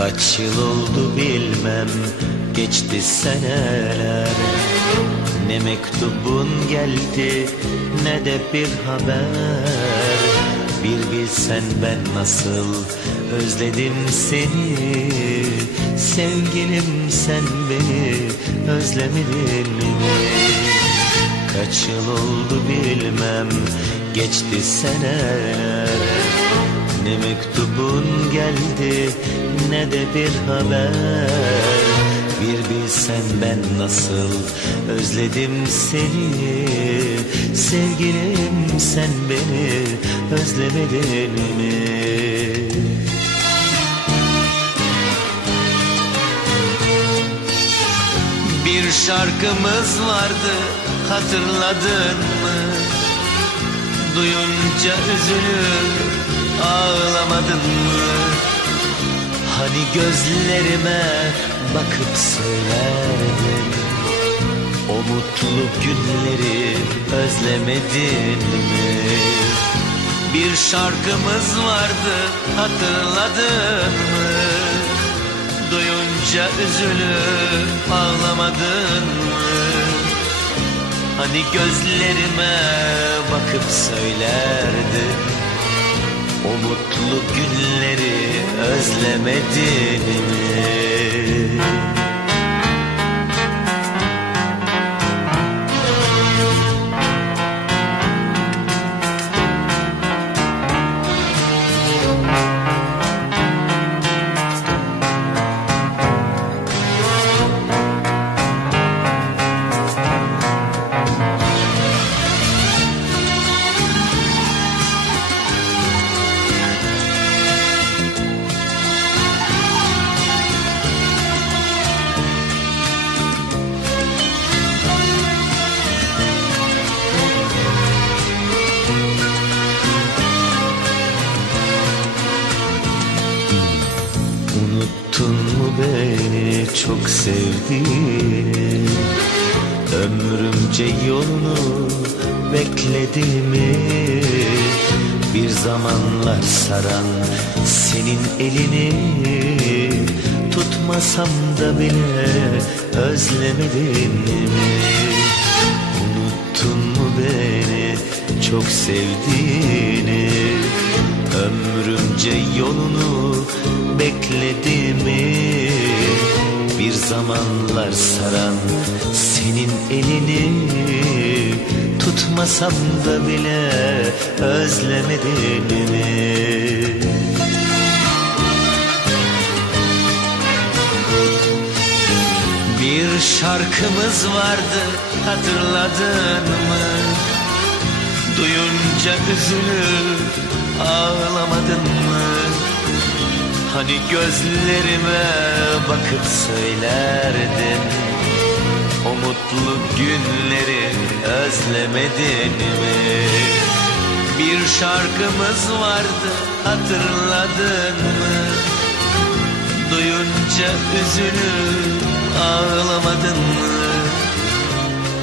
Kaç yıl oldu bilmem geçti seneler. Ne mektubun geldi ne de bir haber. Bir bilsen ben nasıl özledim seni. Sevgilim sen beni özlemedin mi? Kaç yıl oldu bilmem geçti seneler Ne mektubun geldi ne de bir haber Bir bilsen ben nasıl özledim seni Sevgilim sen beni özlemedin mi? Bir şarkımız vardı hatırladın mı? Duyunca üzülür ağlamadın mı? Hani gözlerime bakıp söylerdin O mutlu günleri özlemedin mi? Bir şarkımız vardı hatırladın mı? Duyunca üzülüp ağlamadın mı? Hani gözlerime bakıp söylerdin O mutlu günleri özlemedin mi? Çok sevdiğini Ömrümce yolunu beklediğimi Bir zamanlar saran senin elini Tutmasam da bile özlemedin mi? Unuttun mu beni? Çok sevdiğini. Ömrümce yolunu beklediğimi Bir zamanlar saran senin elini Tutmasam da bile özlemedin mi? Bir şarkımız vardı hatırladın mı? Duyunca üzülüp ağlamadın mı? Hani gözlerime bakıp söylerdin O mutlu günleri özlemedin mi? Bir şarkımız vardı hatırladın mı? Duyunca üzülüp ağlamadın mı?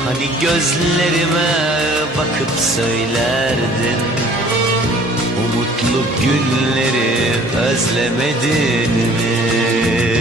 Hani gözlerime bakıp söylerdin O mutlu günleri özlemedin mi?